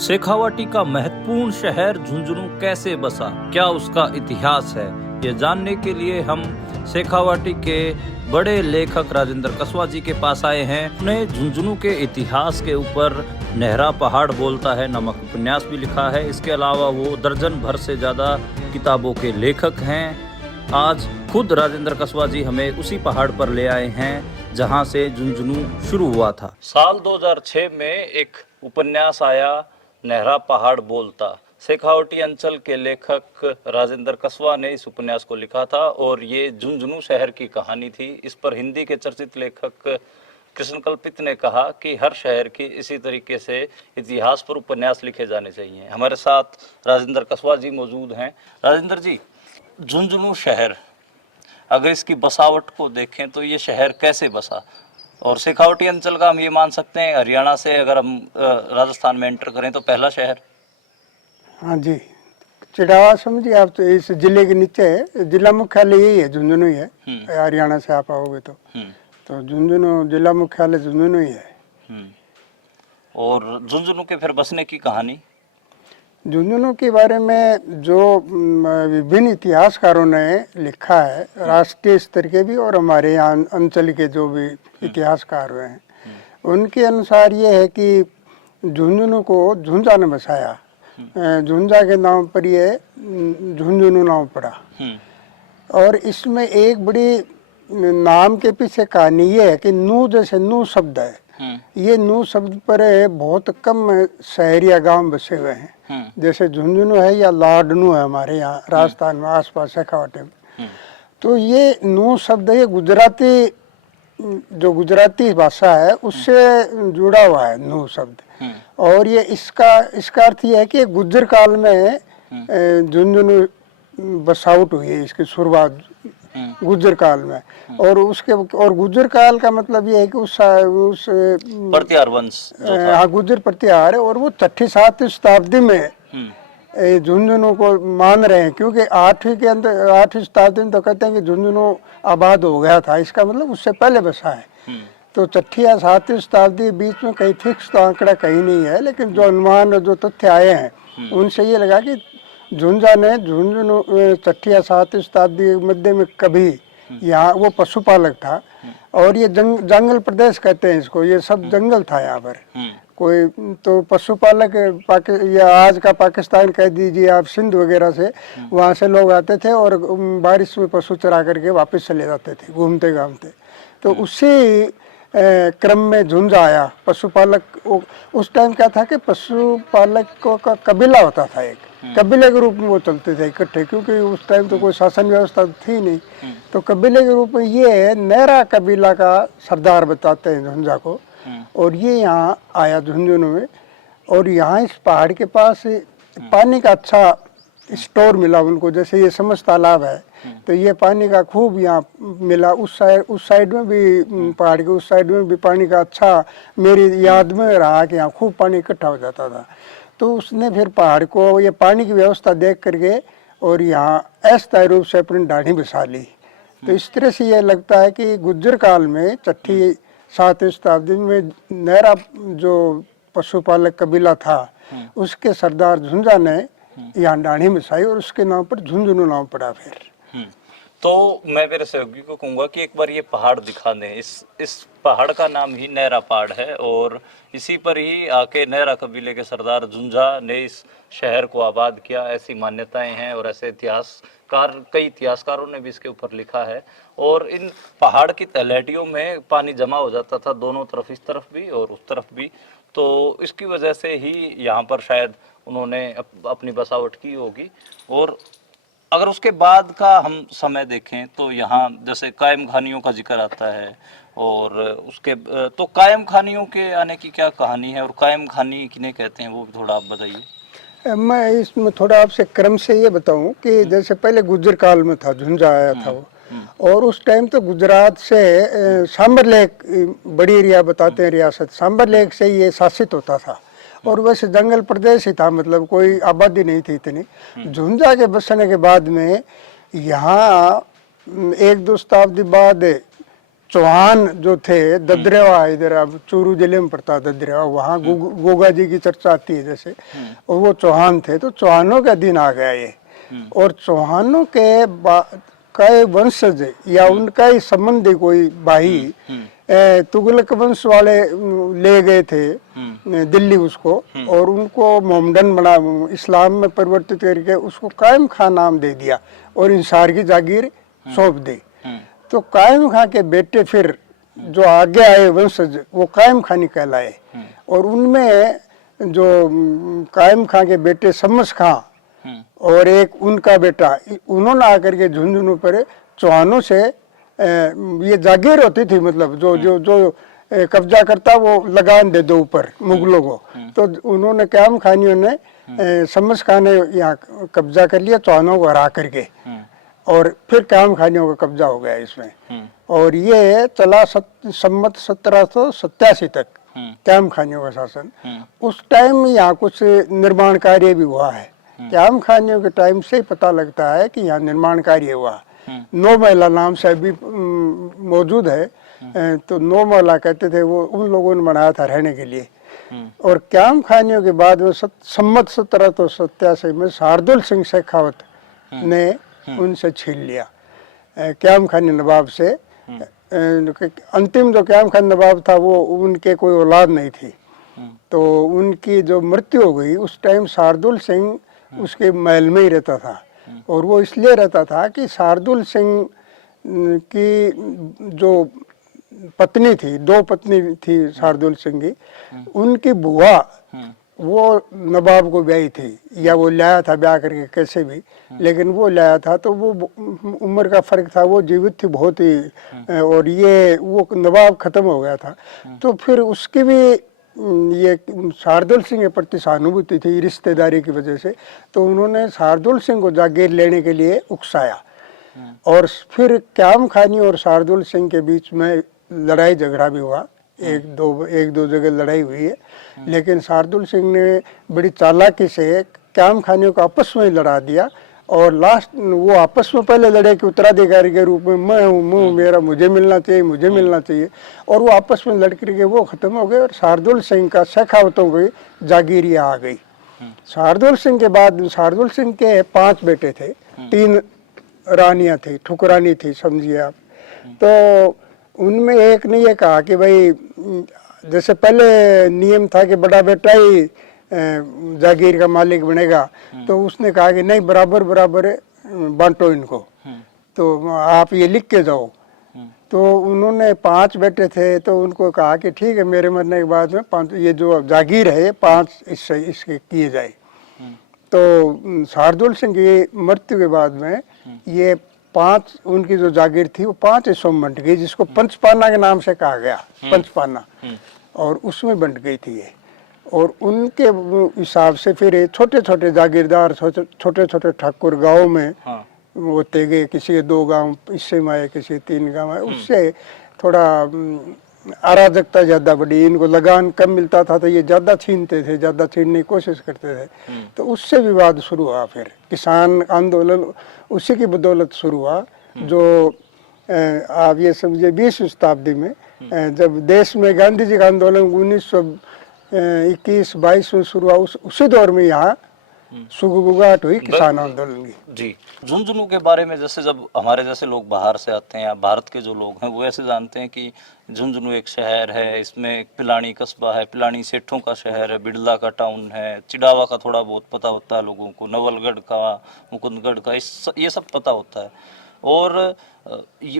शेखावाटी का महत्वपूर्ण शहर झुंझुनू कैसे बसा, क्या उसका इतिहास है, ये जानने के लिए हम शेखावाटी के बड़े लेखक राजेंद्र कसवा जी के पास आए हैं। उन्हें झुंझुनू के इतिहास के ऊपर नहरा पहाड़ बोलता है नामक उपन्यास भी लिखा है। इसके अलावा वो दर्जन भर से ज़्यादा किताबों के लेखक हैं। आज खुद राजेंद्र कसवा जी हमें उसी पहाड़ पर ले आए हैं जहां से झुंझुनू शुरू हुआ था। साल 2006 में एक उपन्यास आया नहरा पहाड़ बोलता। शेखावाटी अंचल के लेखक राजेंद्र कसवा ने इस उपन्यास को लिखा था और ये झुंझुनू शहर की कहानी थी। इस पर हिंदी के चर्चित लेखक कृष्ण कल्पित ने कहा कि हर शहर की इसी तरीके से इतिहास पर उपन्यास लिखे जाने चाहिए। हमारे साथ राजेंद्र कसवा जी मौजूद हैं। राजेंद्र जी, झुंझुनू शहर अगर इसकी बसावट को देखें तो ये शहर कैसे बसा? और शेखावाटी अंचल का हम ये मान सकते हैं हरियाणा से अगर हम राजस्थान में एंटर करें तो पहला शहर। हाँ जी, चिड़ावा समझिए आप, तो इस जिले के नीचे है। जिला मुख्यालय यही है, झुंझुनू ही है। हरियाणा से आप आओगे तो झुंझुनू जिला मुख्यालय झुंझुनू ही है। और झुंझुनू के फिर बसने की कहानी, झुंझुनू के बारे में जो विभिन्न इतिहासकारों ने लिखा है, राष्ट्रीय स्तर के भी और हमारे यहाँ अंचल के जो भी इतिहासकार हुए हैं, उनके अनुसार ये है कि झुंझुनू को झुंझा ने बसाया। झुंझा के नाम पर ये झुंझुनू नाम पड़ा। और इसमें एक बड़ी नाम के पीछे कहानी ये है कि नू, जैसे नू शब्द है, ये नू शब्द पर बहुत कम शहर या गांव बसे हुए हैं। जैसे झुंझुनू है या लाडनू है हमारे यहाँ राजस्थान में आसपास शेखावाटी में। तो ये नू शब्द है, गुजराती, जो गुजराती भाषा है उससे जुड़ा हुआ है नू शब्द। और ये इसका अर्थ ये है कि गुज्जर काल में झुंझुनू बसावट हुई है, इसकी शुरुआत गुज्जर काल में। और गुज्जर काल का मतलब ये है कि उस प्रतिहार वंश, हाँ, गुज्जर प्रतिहार है। और वो 6ठी-7वीं शताब्दी में झुंझुनू को मान रहे हैं, क्योंकि 8वीं शताब्दी में तो कहते हैं कि झुंझुनू आबाद हो गया था। इसका मतलब उससे पहले बसा है। तो 6ठी या 7वीं शताब्दी बीच में कहीं फिक्स तो आंकड़ा कहीं नहीं है, लेकिन जो अनुमान और जो तथ्य आए हैं उनसे ये लगा कि झुंझा ने झुंझुनू 6ठी या 7वीं शताब्दी मध्य में कभी यहाँ वो पशुपालक था। और ये जंगल प्रदेश कहते हैं इसको, ये सब जंगल था यहाँ पर। कोई तो पशुपालक या आज का पाकिस्तान कह दीजिए आप, सिंध वगैरह से वहाँ से लोग आते थे और बारिश में पशु चरा करके वापस चले जाते थे घूमते घामते। तो उसी क्रम में झुंझा आया। पशुपालक उस टाइम क्या था कि पशुपालकों का कबीला होता था, एक कबीले के रूप में वो चलते थे इकट्ठे, क्योंकि उस टाइम तो कोई शासन व्यवस्था थी नहीं। तो कबीले के रूप में ये नहरा कबीला का सरदार बताते हैं झुंझा को। और ये यहाँ आया झुंझुनू में। और यहाँ इस पहाड़ के पास पानी का अच्छा स्टोर मिला उनको। जैसे ये समझ तालाब है तो ये पानी का खूब यहाँ मिला। उस साइड में भी, पहाड़ के उस साइड में भी पानी का अच्छा, मेरी याद में रहा कि यहाँ खूब पानी इकट्ठा हो जाता था। तो उसने फिर पहाड़ को ये पानी की व्यवस्था देख करके और यहाँ अस्थायी रूप से अपनी दाढ़ी बसा ली। तो इस तरह से ये लगता है कि गुज्जर काल में 6ठी-7वीं शताब्दी में नहरा जो पशुपालक कबीला था उसके सरदार झुंझा ने यहाँ दाढ़ी बसाई और उसके नाम पर झुंझुनू नाम पड़ा फिर। तो मैं मेरे सहयोगी को कहूँगा कि एक बार ये पहाड़ दिखा दें। इस पहाड़ का नाम ही नहरा पहाड़ है और इसी पर ही आके नहरा कबीले के सरदार झुंझा ने इस शहर को आबाद किया, ऐसी मान्यताएं हैं। और ऐसे कई इतिहासकारों ने भी इसके ऊपर लिखा है। और इन पहाड़ की तलहटियों में पानी जमा हो जाता था दोनों तरफ, इस तरफ भी और उस तरफ भी। तो इसकी वजह से ही यहाँ पर शायद उन्होंने अपनी बसावट की होगी। और अगर उसके बाद का हम समय देखें तो यहाँ जैसे कायम खानियों का जिक्र आता है। और उसके तो कायम खानियों के आने की क्या कहानी है और कायम खानी किन्हें कहते हैं वो भी थोड़ा आप बताइए। मैं इसमें थोड़ा आपसे क्रम से ये बताऊं कि जैसे पहले गुज्जर काल में था, झुंझा आया था वो। और उस टाइम तो गुजरात से सांबर लेक, बड़ी एरिया बताते हैं रियासत, सांबर लेक से ये शासित होता था। और वैसे जंगल प्रदेश ही था, मतलब कोई आबादी नहीं थी इतनी। झुंझा के बसने के बाद में यहाँ 1-2 शताब्दी बाद चौहान जो थे ददरेवा, इधर अब चूरू जिले में पड़ता है ददरेवा, वहाँ गोगा जी की चर्चा आती है जैसे, और वो चौहान थे, तो चौहानों का दिन आ गया ये। और चौहानों के कई वंशज या उनका ही संबंधी कोई भाई तुगलक वंश वाले ले गए थे दिल्ली उसको, और उनको मोहम्मदन बना, इस्लाम में परिवर्तित करके उसको कायम खां नाम दे दिया और इंसार की जागीर सौंप दी। तो कायम खां के बेटे फिर जो आगे आए वंशज वो कायम खानी कहलाए, और उनमें जो कायम खां के बेटे शमस खां और एक उनका बेटा, उन्होंने आकर के झुंझुनू पर चौहानों से ये जागीर होती थी, मतलब जो जो जो कब्जा करता वो लगान दे दो ऊपर मुगलों को। तो उन्होंने कायम खानियों ने शमस खां ने यहाँ कब्जा कर लिया चौहानों को हरा करके, और फिर कायम खानियों का कब्जा हो गया इसमें। और ये चला सम्मत 1787 तक कायम खानियों का शासन। उस टाइम यहाँ कुछ निर्माण कार्य भी हुआ है। कायम खानियों के टाइम से ही पता लगता है कि यहाँ निर्माण कार्य हुआ। 9 महला नाम से अभी मौजूद है, तो 9 महला कहते थे, वो उन लोगों ने बनाया था रहने के लिए। और कायम खानियों के बाद में सम्मत 1787 में शार्दुल सिंह शेखावत ने उनसे छीन लिया कायम खानी नवाब से। अंतिम जो कायम खान नवाब था वो उनके कोई औलाद नहीं थी, तो उनकी जो मृत्यु हो गई उस टाइम शार्दुल सिंह उसके महल में ही रहता था। और वो इसलिए रहता था कि शार्दुल सिंह की जो पत्नी थी, 2 पत्नी थी शार्दुल सिंह की, उनकी बुआ वो नवाब को ब्याही थी, या वो लाया था ब्याह करके कैसे भी, लेकिन वो लाया था। तो वो उम्र का फर्क था, वो जीवित थी बहुत ही, और ये वो नवाब खत्म हो गया था। तो फिर उसकी भी ये शार्दुल सिंह के प्रति सहानुभूति थी रिश्तेदारी की वजह से, तो उन्होंने शार्दुल सिंह को जागीर लेने के लिए उकसाया। और फिर कायम खानी और शार्दुल सिंह के बीच में लड़ाई झगड़ा भी हुआ, एक दो जगह लड़ाई हुई है। लेकिन शार्दुल सिंह ने बड़ी चालाकी से कायम खानियों को आपस में लड़ा दिया, और लास्ट वो आपस में पहले लड़े कि उत्तराधिकारी के रूप में मैं हूँ, मेरा मुझे मिलना चाहिए, और वो आपस में लड़ करके वो खत्म हो गए। और शार्दुल सिंह का शेखावतों की जागीर आ गई। शार्दुल सिंह के बाद शार्दुल सिंह के 5 बेटे थे, 3 रानियां थी, ठुकरानी थी समझिए आप। तो उनमें एक ने ये कहा कि भाई, जैसे पहले नियम था कि बड़ा बेटा ही जागीर का मालिक बनेगा, तो उसने कहा कि नहीं, बराबर बांटो इनको, तो आप ये लिख के जाओ। तो उन्होंने 5 बेटे थे, तो उनको कहा कि ठीक है, मेरे मरने के बाद में 5 ये जो जागीर है 5 इसके किए जाए। तो शार्दुल सिंह की मृत्यु के बाद में ये 5 उनकी जो जागीर थी वो 5 हिस्सों में बंट गई, जिसको पंचपाना के नाम से कहा गया, पंचपाना, और उसमें बंट गई थी ये। और उनके हिसाब से फिर छोटे छोटे जागीरदार, छोटे छोटे ठाकुर गाँव में होते गए, किसी के 2 गांव इससे में आए, किसी के 3 गांव आए। उससे थोड़ा अराजकता ज्यादा बढ़ी, इनको लगान कम मिलता था तो ये ज्यादा छीनते थे, ज्यादा छीनने की कोशिश करते थे। तो उससे विवाद शुरू हुआ। फिर किसान आंदोलन उसी की बदौलत शुरू हुआ, जो आप ये समझिए 20वीं शताब्दी में जब देश में गांधी जी का आंदोलन 1921-22 में शुरू हुआ, उसी दौर में यहाँ सुगबुगाहट हुई किसान आंदोलन की। जी, झुंझुनू के बारे में जैसे जब हमारे जैसे लोग बाहर से आते हैं या भारत के जो लोग हैं वो ऐसे जानते हैं कि झुंझुनू एक शहर है, इसमें एक पिलानी कस्बा है, पिलानी सेठों का शहर है, बिड़ला का टाउन है, चिड़ावा का थोड़ा बहुत पता होता है लोगों को, नवलगढ़ का, मुकुंदगढ़ का, ये सब पता होता है। और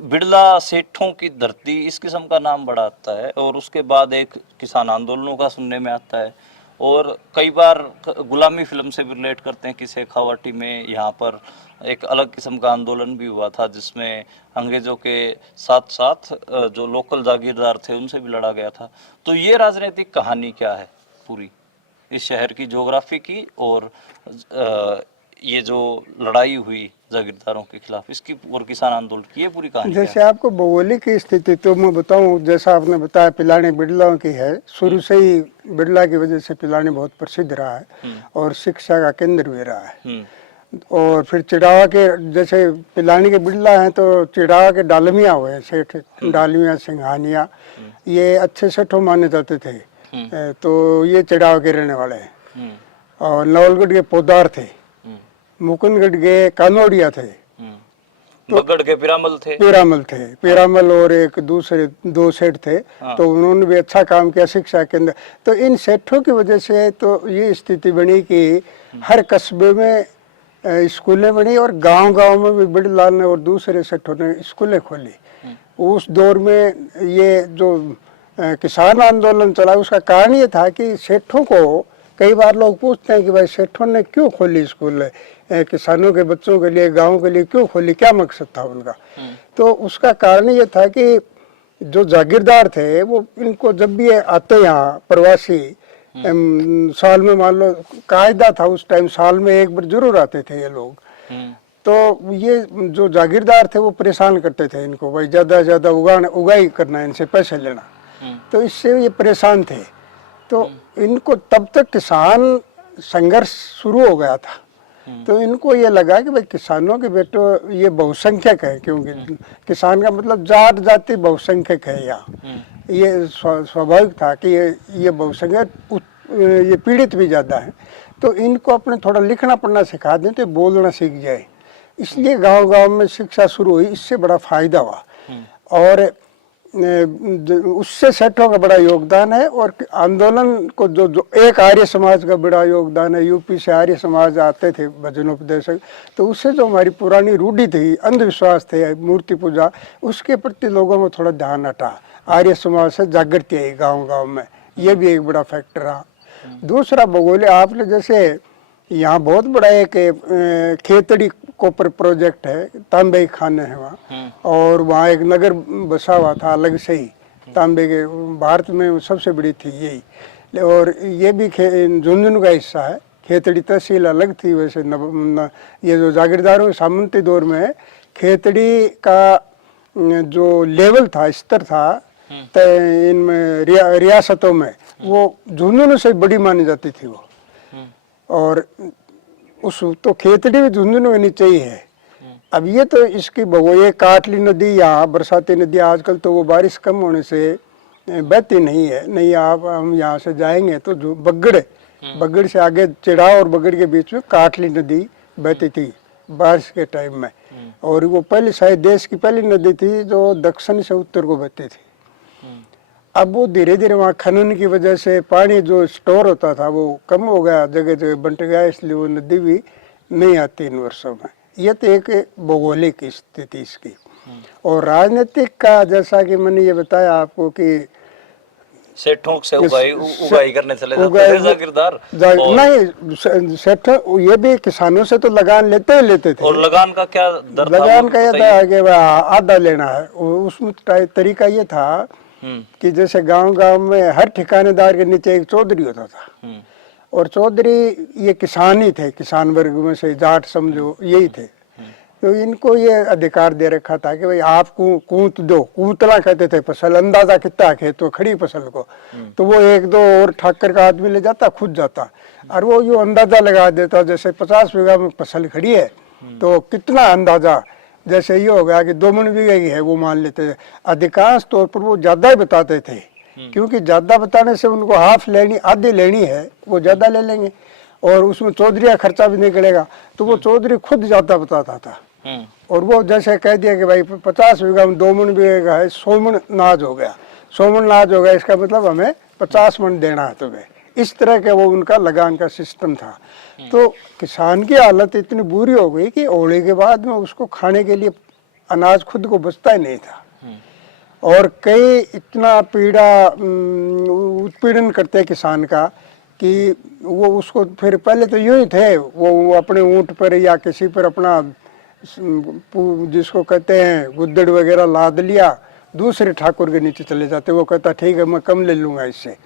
बिड़ला सेठों की धरती इस किस्म का नाम बड़ा आता है। और उसके बाद एक किसान आंदोलनों का सुनने में आता है, और कई बार गुलामी फिल्म से भी रिलेट करते हैं कि शेखावाटी में यहाँ पर एक अलग किस्म का आंदोलन भी हुआ था, जिसमें अंग्रेजों के साथ साथ जो लोकल जागीरदार थे उनसे भी लड़ा गया था। तो ये राजनीतिक कहानी क्या है पूरी इस शहर की, ज्योग्राफी की, और ये जो लड़ाई हुई जागीरदारों के खिलाफ इसकी और किसान आंदोलन की, ये पूरी कहानी? जैसे आपको भौगोलिक स्थिति तो मैं बताऊं, जैसा आपने बताया पिलानी बिड़लाओं की है, शुरू से ही बिड़ला की वजह से पिलानी बहुत प्रसिद्ध रहा है और शिक्षा का केंद्र भी रहा है। और फिर चिड़ावा के जैसे पिलानी के बिड़ला हैं तो चिड़ावा के डालमिया हुए सेठ, डालमिया सिंघानिया, ये अच्छे सेठों माने जाते थे। तो ये चिड़ावा के रहने वाले हैं। और नवलगढ़ के पोदार थे, मुकुंदगढ़ के कानोड़िया थे, बगड़ के पिरामल थे। पिरामल और एक दूसरे 2 सेठ थे। तो उन्होंने भी अच्छा काम किया शिक्षा के अंदर। तो इन सेठों की वजह से तो ये स्थिति बनी कि हर कस्बे में स्कूलें बनी और गांव-गांव में भी बड़ीलाल ने और दूसरे सेठों ने स्कूलें खोली। उस दौर में ये जो किसान आंदोलन चला, उसका कारण ये था कि सेठों को, कई बार लोग पूछते हैं कि भाई सेठों ने क्यों खोली स्कूल, किसानों के बच्चों के लिए, गांव के लिए क्यों खोली, क्या मकसद था उनका। तो उसका कारण ये था कि जो जागीरदार थे वो इनको जब भी आते यहाँ प्रवासी, साल में मान लो कायदा था उस टाइम, साल में एक बार जरूर आते थे ये लोग। तो ये जो जागीरदार थे वो परेशान करते थे इनको, भाई ज्यादा से ज्यादा उगाई करना, इनसे पैसे लेना। तो इससे ये परेशान थे। तो इनको तब तक किसान संघर्ष शुरू हो गया था। तो इनको ये लगा कि भाई किसानों के बेटो ये बहुसंख्यक है, क्योंकि किसान का मतलब जाट जाति बहुसंख्यक है यहाँ। ये स्वाभाविक था कि ये बहुसंख्यक, ये पीड़ित भी ज़्यादा है। तो इनको अपने थोड़ा लिखना पढ़ना सिखा दें तो बोलना सीख जाए। इसलिए गांव-गांव में शिक्षा शुरू हुई, इससे बड़ा फायदा हुआ। और उससे सेठों का बड़ा योगदान है। और आंदोलन को जो एक आर्य समाज का बड़ा योगदान है, यूपी से आर्य समाज आते थे भजनोपदेशक, तो उससे जो हमारी पुरानी रूढ़ी थी, अंधविश्वास थे, मूर्ति पूजा, उसके प्रति लोगों में थोड़ा ध्यान हटा, आर्य समाज से जागृति आई गांव-गांव में, ये भी एक बड़ा फैक्टर रहा। दूसरा भूगोल, आपने जैसे यहाँ बहुत बड़ा एक खेतड़ी कोपर प्रोजेक्ट है, तांबे खाने हैं वहाँ, और वहाँ एक नगर बसा हुआ था अलग से ही, तांबे के भारत में सबसे बड़ी थी यही। और ये भी झुंझुनू का हिस्सा है। खेतड़ी तहसील अलग थी वैसे। ये जो जागीरदारों के सामंती दौर में खेतड़ी का जो लेवल था, स्तर था इनमें रियासतों में, वो झुंझुनू से बड़ी मानी जाती थी वो। और उस तो खेतड़ी भी झुंझुनू के नीचे ही है। अब ये तो इसकी ये काटली नदी, यहाँ बरसाती नदी, आजकल तो वो बारिश कम होने से बहती नहीं है। नहीं, आप हम यहाँ से जाएंगे तो जो बगड़ से आगे चिड़ाव और बगड़ के बीच में काटली नदी बहती थी बारिश के टाइम में। और वो पहले शायद देश की पहली नदी थी जो दक्षिण से उत्तर को बहती थी। अब वो धीरे धीरे वहाँ खनन की वजह से पानी जो स्टोर होता था वो कम हो गया, जगह जगह बंट गया, इसलिए वो नदी भी नहीं आती इन वर्षों में। ये तो एक भौगोलिक स्थिति इसकी। और राजनीतिक का, जैसा कि मैंने ये बताया आपको कि सेठों से उगाई करने चले जाते थे जागीरदार। नहीं, सेठ ये भी किसानों से तो लगान लेते थे। और लगान का क्या दर था? लगान का ये था कि आधा लेना है। उसमें तरीका ये था कि जैसे गांव-गांव में हर ठिकानेदार के नीचे एक चौधरी होता था। और चौधरी ये किसान ही थे, किसान वर्ग में से, जाट समझो यही थे। तो इनको ये अधिकार दे रखा था कि भाई आप कूट दो, कूटला कहते थे फसल, अंदाजा कितना खेत तो खड़ी फसल को, तो वो 1-2 और ठाकर का आदमी ले जाता, खुद जाता, और वो यो अंदाजा लगा देता। जैसे 50 बीघा में फसल खड़ी है तो कितना अंदाजा, जैसे ये हो गया कि 2 मन बीघे की है, वो मान लेते थे। अधिकांश तौर पर वो ज्यादा ही बताते थे, क्योंकि ज्यादा बताने से उनको हाफ लेनी, आधी लेनी है, वो ज्यादा ले लेंगे और उसमें चौधरी का खर्चा भी निकलेगा। तो वो चौधरी खुद ज्यादा बताता था। और वो जैसे कह दिया कि भाई 50 बीघा में 2 मन बीघे का है, 100 मन नाज हो गया, 100 मन नाज हो गया, इसका मतलब हमें 50 मन देना है तुम्हें। इस तरह का वो उनका लगान का सिस्टम था। तो किसान की हालत इतनी बुरी हो गई कि ओले के बाद में उसको खाने के लिए अनाज खुद को बचता ही नहीं था। और कई इतना उत्पीड़न करते किसान का कि वो उसको फिर पहले तो यूं ही थे, वो अपने ऊंट पर या किसी पर अपना जिसको कहते हैं गुद्दड़ वगैरह लाद लिया, दूसरे ठाकुर के नीचे चले जाते। वो कहता ठीक है मैं कम ले लूँगा इससे,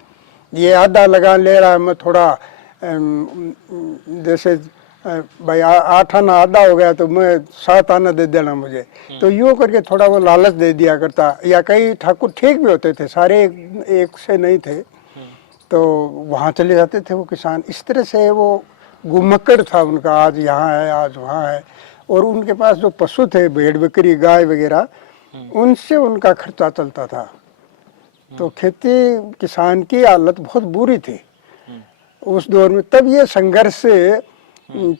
ये आधा लगान ले रहा है, मैं थोड़ा जैसे भाई 8 आना आधा हो गया तो मैं 7 आना दे देना मुझे। तो यूँ करके थोड़ा वो लालच दे दिया करता। या कई ठाकुर ठीक भी होते थे, सारे एक से नहीं थे, तो वहाँ चले जाते थे वो किसान। इस तरह से वो घुमक्कड़ था उनका, आज यहाँ है आज वहाँ है। और उनके पास जो पशु थे, भेड़ बकरी गाय वगैरह, उनसे उनका खर्चा चलता था। तो खेती किसान की हालत बहुत बुरी थी उस दौर में। तब ये संघर्ष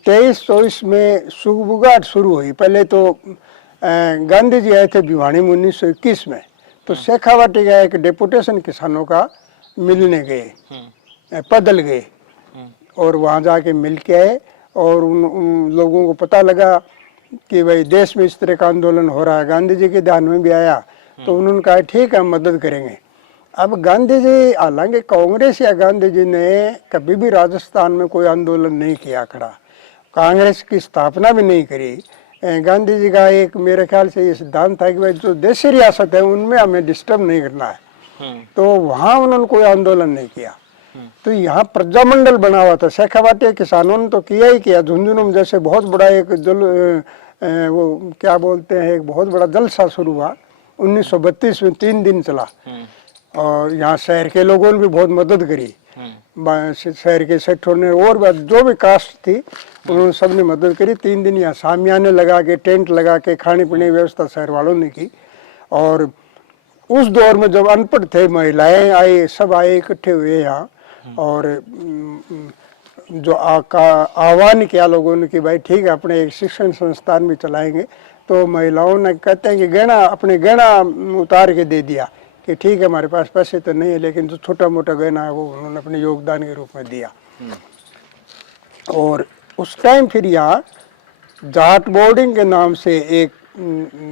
23-24 में सुगबुगाहट शुरू हुई। पहले तो गांधी जी आए थे भिवानी में 1921 में, तो शेखावाटी का एक डेपुटेशन किसानों का मिलने गए, पैदल गए और वहाँ जाके मिल के आए। और उन लोगों को पता लगा कि भाई देश में इस तरह का आंदोलन हो रहा है, गांधी जी के ध्यान में भी आया, तो उन्होंने कहा ठीक है हम मदद करेंगे। अब गांधी जी, हालांकि कांग्रेस या गांधी जी ने कभी भी राजस्थान में कोई आंदोलन नहीं किया खड़ा, कांग्रेस की स्थापना भी नहीं करी। गांधी जी का एक मेरे ख्याल से ये सिद्धांत था कि भाई जो देशी रियासत है उनमें हमें डिस्टर्ब नहीं करना है, तो वहाँ उन्होंने कोई आंदोलन नहीं किया। तो यहाँ प्रजामंडल बना हुआ था। शेखावाटी किसानों ने तो किया ही किया। झुंझुनू में जैसे बहुत बड़ा एक वो क्या बोलते हैं, एक बहुत बड़ा जलसा शुरू हुआ 1932 में, 3 दिन चला। और यहाँ शहर के लोगों ने भी बहुत मदद करी, शहर के सेठों ने और जो भी कास्ट थी उन्होंने सब ने मदद करी। 3 दिन यहाँ सामियाने लगा के, टेंट लगा के खाने पीने की व्यवस्था शहर वालों ने की। और उस दौर में जब अनपढ़ थे, महिलाएं आए, सब आए, इकट्ठे हुए यहाँ। और जो आह्वान किया लोगों ने कि भाई ठीक है अपने एक शिक्षण संस्थान भी चलाएंगे। तो महिलाओं ने कहते हैं कि गहना, अपने गहना उतार के दे दिया कि ठीक है हमारे पास पैसे तो नहीं है, लेकिन जो छोटा मोटा गहना है वो उन्होंने अपने योगदान के रूप में दिया। और उस टाइम फिर यहाँ जाट बोर्डिंग के नाम से एक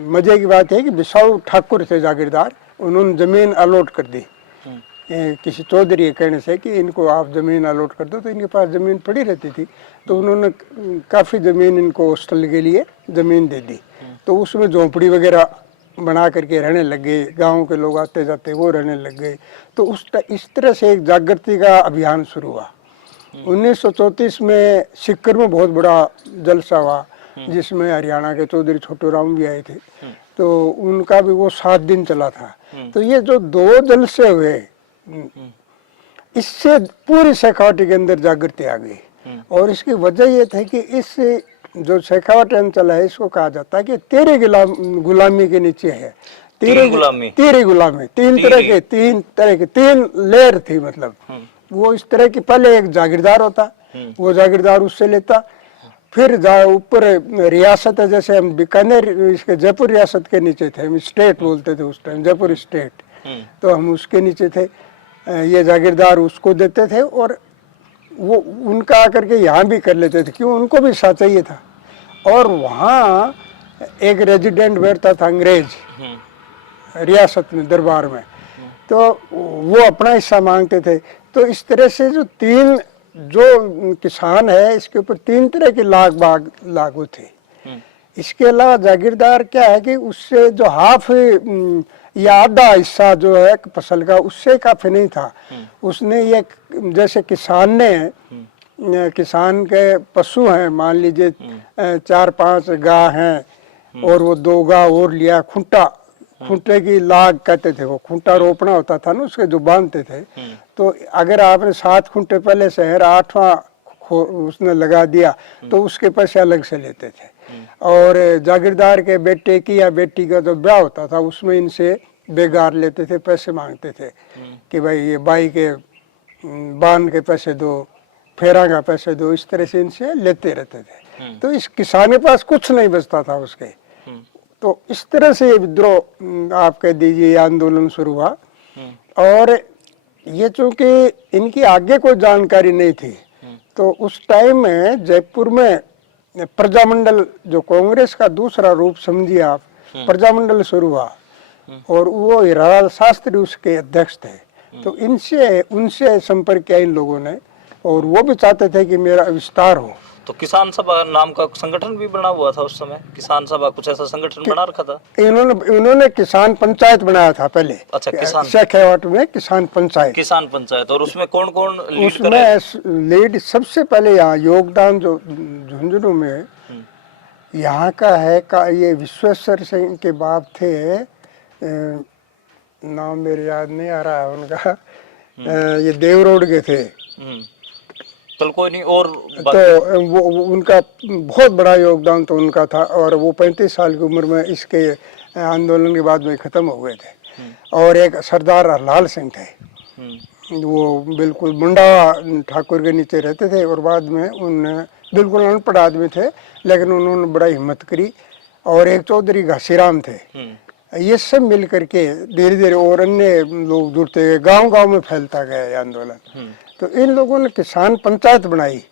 मजे की बात है कि बिसाऊ ठाकुर थे जागीरदार, उन्होंने जमीन अलॉट कर दी किसी चौधरी के कहने से कि इनको आप ज़मीन अलॉट कर दो। तो इनके पास ज़मीन पड़ी रहती थी, तो उन्होंने काफ़ी ज़मीन इनको हॉस्टल के लिए ज़मीन दे दी। तो उसमें झोंपड़ी वगैरह बना करके रहने लग गए, गाँव के लोग आते जाते वो रहने लग गए। तो इस तरह से एक जागृति का अभियान शुरू हुआ। 1934 में सिक्कर में बहुत बड़ा जलसा हुआ, जिसमें हरियाणा के चौधरी छोटू राम भी आए थे। तो उनका भी वो 7 दिन चला था। तो ये जो 2 जलसे हुए, इससे पूरी शेखावाटी के अंदर जागृति आ गई। और इसकी वजह ये थी कि इस जो शेखावाटी अंचल है इसको कहा जाता है कि तेरे गुलामी के नीचे है। तेरे गुलामी 3 तरह के 3 लेयर थी। मतलब वो इस तरह की, पहले एक जागीरदार होता, वो जागीरदार उससे लेता, फिर ऊपर रियासत है, जैसे हम बीकानेर इसके जयपुर रियासत के नीचे थे, हम स्टेट बोलते थे उस टाइम, जयपुर स्टेट, तो हम उसके नीचे थे। ये जागीरदार उसको देते थे और वो उनका आकर के यहाँ भी कर लेते थे, क्यों, उनको भी हिस्सा चाहिए था। और वहाँ एक रेजिडेंट बैठता था अंग्रेज रियासत में, दरबार में, तो वो अपना हिस्सा मांगते थे। तो इस तरह से जो 3 जो किसान है इसके ऊपर 3 तरह के लागू थे। इसके अलावा जागीरदार क्या है कि उससे जो हाफ या आधा हिस्सा जो है फसल का, उससे काफी नहीं था। उसने ये, जैसे किसान के पशु हैं, मान लीजिए 4-5 गाय हैं और वो 2 गाय और लिया, खूंटे की लाग कहते थे, वो खूंटा रोपना होता था ना, उसके जो बांधते थे। तो अगर आपने 7 खूंटे पहले शहर 8वां उसने लगा दिया तो उसके पैसे अलग से लेते थे। और जागीरदार के बेटे की या बेटी का जो ब्याह होता था उसमें इनसे बेगार लेते थे, पैसे मांगते थे कि भाई ये बाई के बांध के पैसे दो, फेरा का पैसे दो, इस तरह से इनसे लेते रहते थे। तो इस किसान के पास कुछ नहीं बचता था उसके। तो इस तरह से ये विद्रोह आप कह दीजिए आंदोलन शुरू हुआ। और ये चूंकि इनकी आगे कोई जानकारी नहीं थी, तो उस टाइम में जयपुर में प्रजामंडल, जो कांग्रेस का दूसरा रूप समझिए आप, प्रजामंडल शुरू हुआ और वो हीरालाल शास्त्री उसके अध्यक्ष थे। तो उनसे संपर्क किया इन लोगों ने और वो भी चाहते थे कि मेरा विस्तार हो। तो किसान सभा नाम का संगठन भी बना हुआ था उस समय, किसान सभा कुछ ऐसा संगठन बना रखा था। इन्होंने किसान पंचायत बनाया था पहले। अच्छा, किसान शेखावाटी में किसान पंचायत। और उसमें कौन कौन उसमें लीड सबसे पहले यहाँ योगदान जो झुंझुनू में यहाँ का है का, ये विश्वेश्वर सिंह के बाप थे, नाम मेरे याद नहीं आ रहा है उनका, ये देव रोड के थे। चल कोई नहीं। और तो वो उनका बहुत बड़ा योगदान तो उनका था, और वो 35 साल की उम्र में इसके आंदोलन के बाद में ख़त्म हो गए थे। और एक सरदार लाल सिंह थे, वो बिल्कुल मुंडा ठाकुर के नीचे रहते थे, और बाद में उन बिल्कुल अनपढ़ आदमी थे, लेकिन उन्होंने बड़ा हिम्मत करी। और एक चौधरी घासीराम थे। ये सब मिल करके धीरे धीरे और अन्य लोग जुड़ते गए, गांव गांव में फैलता गया ये आंदोलन। तो इन लोगों ने किसान पंचायत बनाई,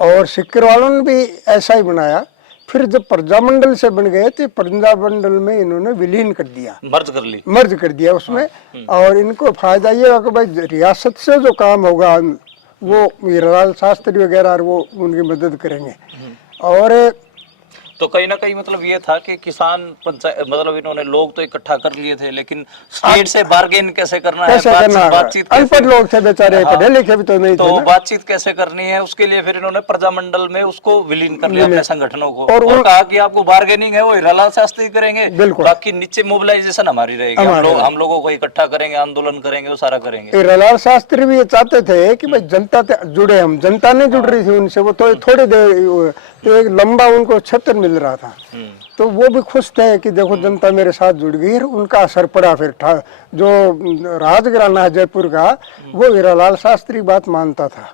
और सिक्कर वालों ने भी ऐसा ही बनाया। फिर जब प्रजामंडल से बन गए तो प्रजामंडल में इन्होंने विलीन कर दिया, मर्ज कर दिया उसमें। और इनको फायदा ये हुआ कि भाई रियासत से जो काम होगा वो हीरालाल शास्त्री वगैरह वो उनकी मदद करेंगे। और तो कहीं ना कहीं मतलब ये था कि किसान पंचायत मतलब इन्होंने लोग तो इकट्ठा कर लिए थे, लेकिन स्टेट से बार्गेन कैसे करना है, बातचीत अनपढ़ लोग थे बेचारे, पढ़े लिखे भी तो नहीं थे, तो बातचीत कैसे करनी है उसके लिए फिर इन्होंने प्रजामंडल में उसको विलीन कर लिया अपने संगठनों को, और कहा कि आपको बार्गेनिंग है वो हीरालाल शास्त्री करेंगे, बाकी नीचे मोबिलाइजेशन हमारी रहेगी, हम लोगों को इकट्ठा करेंगे, आंदोलन करेंगे, वो सारा करेंगे। हीरालाल शास्त्री भी ये चाहते थे कि भाई जनता जुड़े, हम जनता नहीं जुड़ रही थी उनसे, वो तो थोड़ी देर तो एक लंबा उनको क्षेत्र मिल रहा था, तो वो भी खुश थे कि देखो जनता मेरे साथ जुड़ गई। उनका असर पड़ा। फिर जो राजघराना है जयपुर का, वो हीरालाल शास्त्री बात मानता था,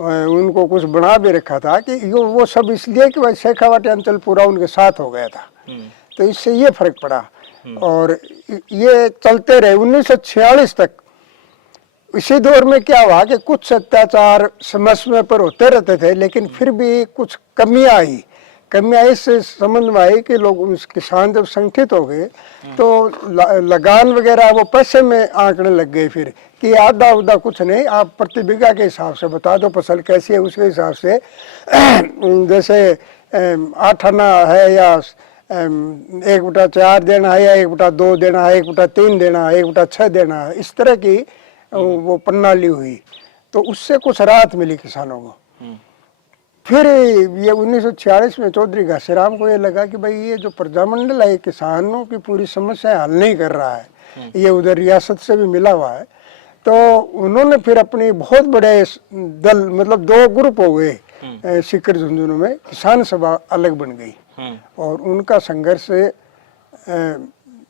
उनको कुछ बना भी रखा था कि वो सब इसलिए कि भाई शेखावाटी अंचल पूरा उनके साथ हो गया था, तो इससे ये फर्क पड़ा। और ये चलते रहे 1946 तक। इसी दौर में क्या हुआ कि कुछ अत्याचार समय समय पर होते रहते थे, लेकिन फिर भी कुछ कमियां इस संबंध में आई कि लोग किसान जब संगठित हो गए तो लगान वगैरह वो पैसे में आंकने लग गए, फिर कि आधा उदा कुछ नहीं, आप प्रति बीघा के हिसाब से बता दो फसल कैसी है, उसके हिसाब से जैसे 8 आना है या 1/4 देना है, या 1/2 देना है, 1/3 देना है, 1/6 देना है, इस तरह की वो प्रणाली हुई। तो उससे कुछ राहत मिली किसानों को। फिर ये 1946 में चौधरी घासीराम को ये लगा कि भाई ये जो प्रजामंडल है किसानों की पूरी समस्या हल नहीं कर रहा है, ये उधर रियासत से भी मिला हुआ है। तो उन्होंने फिर अपनी बहुत बड़े दल, मतलब 2 ग्रुप हो गए सीकर झुंझुनू में, किसान सभा अलग बन गई, और उनका संघर्ष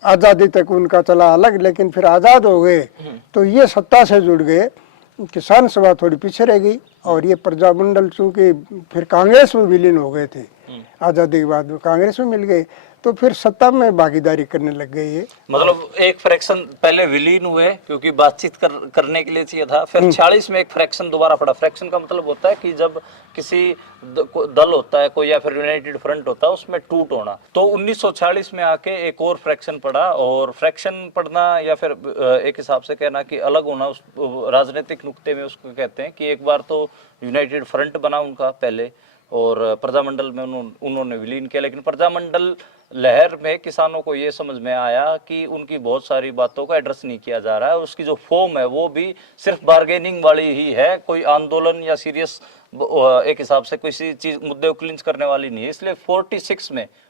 आज़ादी तक उनका चला अलग, लेकिन फिर आज़ाद हो गए तो ये सत्ता से जुड़ गए, किसान सभा थोड़ी पीछे रह गई। और ये प्रजामंडल चूंकि फिर कांग्रेस में विलीन हो गए थे, आज़ादी के बाद में कांग्रेस में मिल गए, तो फिर सत्ता में भागीदारी करने लग गए ये। मतलब एक फ्रैक्शन पहले विलीन हुए क्योंकि बातचीत करने के लिए चाहिए था, फिर 46 में एक फ्रैक्शन दोबारा पड़ा। फ्रैक्शन का मतलब होता है कि जब किसी दल होता है कोई, या फिर यूनाइटेड फ्रंट होता है, उसमें टूट होना। तो 1946 में आके एक और फ्रैक्शन पड़ा, और फ्रैक्शन पड़ना या फिर एक हिसाब से कहना कि अलग होना, उस राजनीतिक नुक्ते में उसको कहते हैं कि एक बार तो यूनाइटेड फ्रंट बना उनका पहले, और प्रजामंडल में उन्होंने विलीन किया। लेकिन प्रजामंडल लहर में किसानों को ये समझ में आया कि उनकी बहुत सारी बातों को एड्रेस नहीं किया जा रहा है, उसकी जो फॉर्म है वो भी सिर्फ बार्गेनिंग वाली ही है, कोई आंदोलन या सीरियस एक हिसाब से किसी चीज मुद्दे को क्लिंच करने वाली नहीं है। इसलिए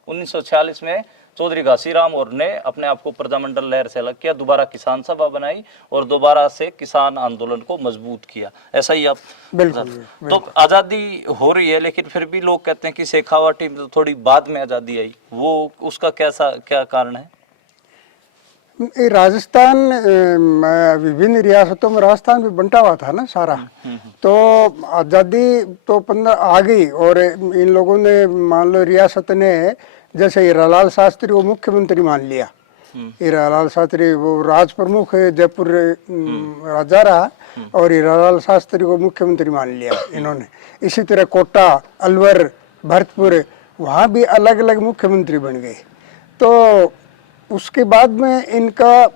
1946 में चौधरी घासीराम और ने अपने आप को प्रजामंडल लहर से अलग किया, दोबारा किसान सभा बनाई और दोबारा से किसान आंदोलन को मजबूत किया। ऐसा ही आप बिल्कुल। तो आज़ादी हो रही है, लेकिन फिर भी लोग कहते हैं कि शेखावाटी में थोड़ी बाद में आज़ादी आई, वो उसका क्या कारण है? राजस्थान विभिन्न रियासतों में राजस्थान भी बंटा हुआ था ना सारा, तो आज़ादी तो 15 आ गई, और इन लोगों ने मान लो रियासत ने जैसे हीरालाल शास्त्री को मुख्यमंत्री मान लिया। हीरालाल शास्त्री वो राज प्रमुख जयपुर राजा रहा, और हीरालाल शास्त्री को मुख्यमंत्री मान लिया इन्होंने। इसी तरह कोटा, अलवर, भरतपुर, वहाँ भी अलग अलग मुख्यमंत्री बन गए। तो उसके बाद में इनका